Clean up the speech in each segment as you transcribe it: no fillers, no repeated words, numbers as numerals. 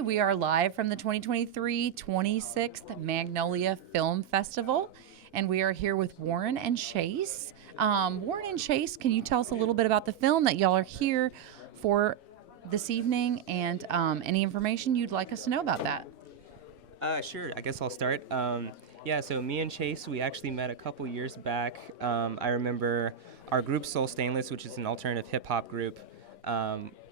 Hi, we are live from the 2023 26th Magnolia Film Festival, and we are here with Warren and Chase. Warren and Chase, can you tell us a little bit about the film that y'all are here for this evening, and any information you'd like us to know about that? Sure, I guess I'll start. Yeah, so me and Chase, we actually met a couple years back. I remember our group Soul Stainless, which is an alternative hip hop group,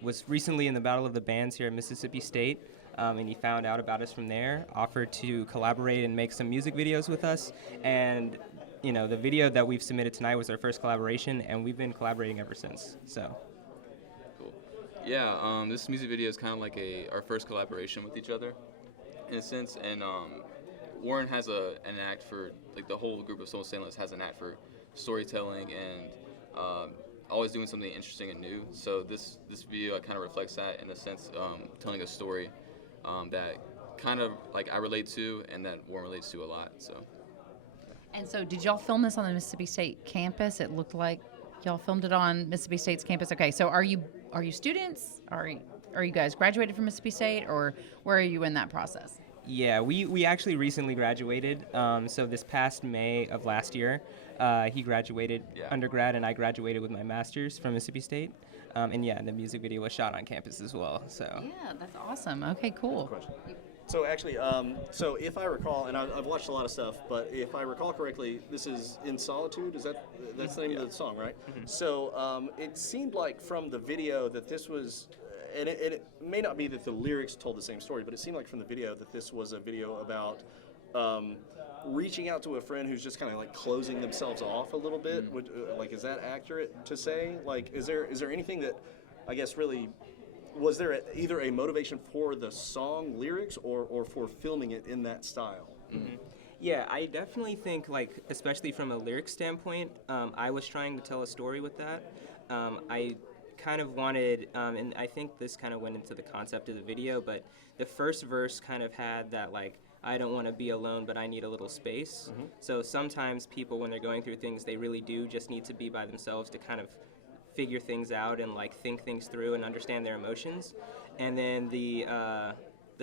was recently in the Battle of the Bands here at Mississippi State, and he found out about us from there, offered to collaborate and make some music videos with us, and the video that we've submitted tonight was our first collaboration, and we've been collaborating ever since. So. Cool. Yeah, this music video is kind of like our first collaboration with each other, in a sense. And Warren has an act for, like, the whole group of Soul Stainless has an act for storytelling and always doing something interesting and new. So this video kind of reflects that, in a sense, telling a story that kind of like I relate to and that Warren relates to a lot. So. And so, did y'all film this on the Mississippi State campus? It looked like y'all filmed it on Mississippi State's campus. Okay, so are you students? Are you guys graduated from Mississippi State, or where are you in that process? Yeah, we actually recently graduated. So this past May of last year, he graduated undergrad, and I graduated with my master's from Mississippi State. And the music video was shot on campus as well. So yeah, that's awesome. Okay, cool. So actually, so if I recall, and I've watched a lot of stuff, but if I recall correctly, this is Insolitude. That's the name of the song, right? Mm-hmm. So it seemed like from the video that this was, and it may not be that the lyrics told the same story, but it seemed like from the video that this was a video about reaching out to a friend who's just kind of like closing themselves off a little bit. Mm-hmm. Like, is that accurate to say? Like, is there anything that, I guess, really, was there either a motivation for the song lyrics or for filming it in that style? Mm-hmm. Yeah, I definitely think, like, especially from a lyric standpoint, I was trying to tell a story with that. I kind of wanted, and I think this kind of went into the concept of the video, but the first verse kind of had that, like, I don't want to be alone, but I need a little space. Mm-hmm. So sometimes people, when they're going through things, they really do just need to be by themselves to kind of figure things out and, like, think things through and understand their emotions. And then the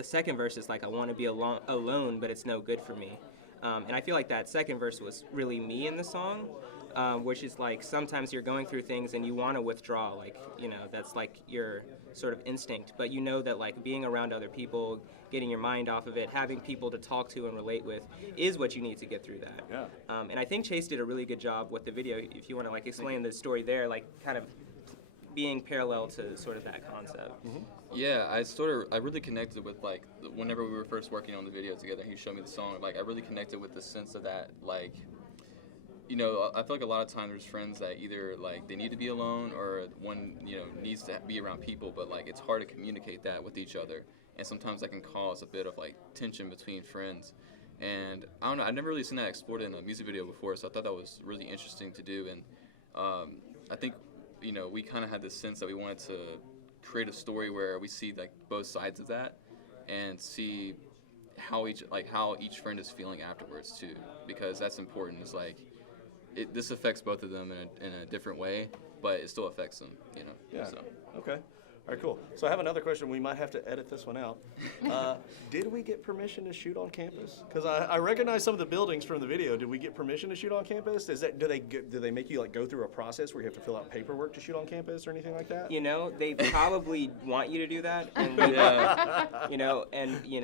second verse is like, I want to be alone, but it's no good for me. And I feel like that second verse was really me in the song, which is like sometimes you're going through things and you want to withdraw, like, that's like your sort of instinct. But you know that, like, being around other people, getting your mind off of it, having people to talk to and relate with is what you need to get through that. Yeah. And I think Chase did a really good job with the video. If you want to, like, explain the story there, like, kind of being parallel to sort of that concept. Mm-hmm. Yeah, I really connected with, like, whenever we were first working on the video together, he showed me the song, like, I really connected with the sense of that, like, I feel like a lot of times there's friends that either, like, they need to be alone or one, needs to be around people, but, like, it's hard to communicate that with each other. And sometimes that can cause a bit of, like, tension between friends. And I don't know, I've never really seen that explored in a music video before, so I thought that was really interesting to do. And I think, we kind of had this sense that we wanted to create a story where we see, like, both sides of that and see how each friend is feeling afterwards too, because that's important. It's like, this affects both of them in a different way, but it still affects them, Yeah. So. Okay. All right, cool. So I have another question. We might have to edit this one out. Did we get permission to shoot on campus? Because I recognize some of the buildings from the video. Did we get permission to shoot on campus? Do they make you, like, go through a process where you have to fill out paperwork to shoot on campus or anything like that? They probably want you to do that, and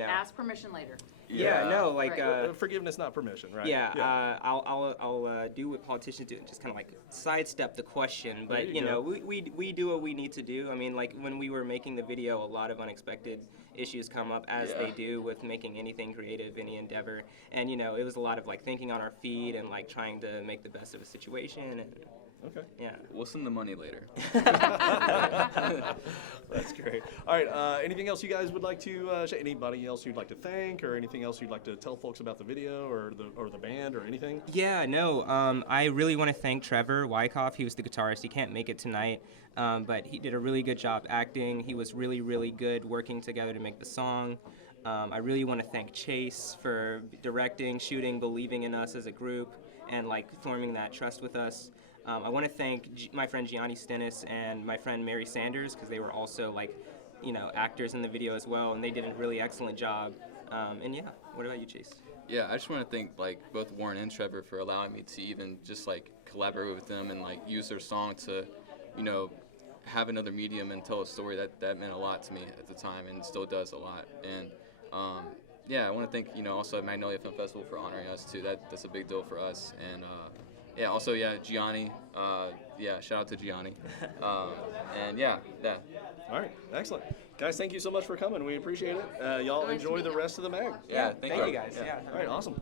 Ask permission later. Yeah, no, like Right. Forgiveness, not permission, right? Yeah. I'll do what politicians do, just kind of like sidestep the question. But we do what we need to do. I mean, like, when we were making the video, a lot of unexpected issues come up, as they do with making anything creative, any endeavor. And it was a lot of, like, thinking on our feet and, like, trying to make the best of a situation. And, okay. Yeah. We'll send the money later. That's great. All right. Anything else you guys would like to share? Anybody else you'd like to thank, or anything else you'd like to tell folks about the video or the band or anything? Yeah. No. I really want to thank Trevor Wyckoff. He was the guitarist. He can't make it tonight, but he did a really good job acting. He was really, really good working together to make the song. I really want to thank Chase for directing, shooting, believing in us as a group, and, like, forming that trust with us. I want to thank my friend Gianni Stennis and my friend Mary Sanders, because they were also, like, actors in the video as well, and they did a really excellent job. And yeah, what about you, Chase? Yeah, I just want to thank like both Warren and Trevor for allowing me to even just like collaborate with them and like use their song to, have another medium and tell a story. That meant a lot to me at the time and still does a lot. And yeah, I want to thank also Magnolia Film Festival for honoring us too. That's a big deal for us. And yeah, also Gianni. Yeah, shout out to Gianni. And yeah. All right, excellent. Guys, thank you so much for coming. We appreciate it. Y'all enjoy the rest of the mag. Yeah, thank you. you guys. Yeah. All right, awesome.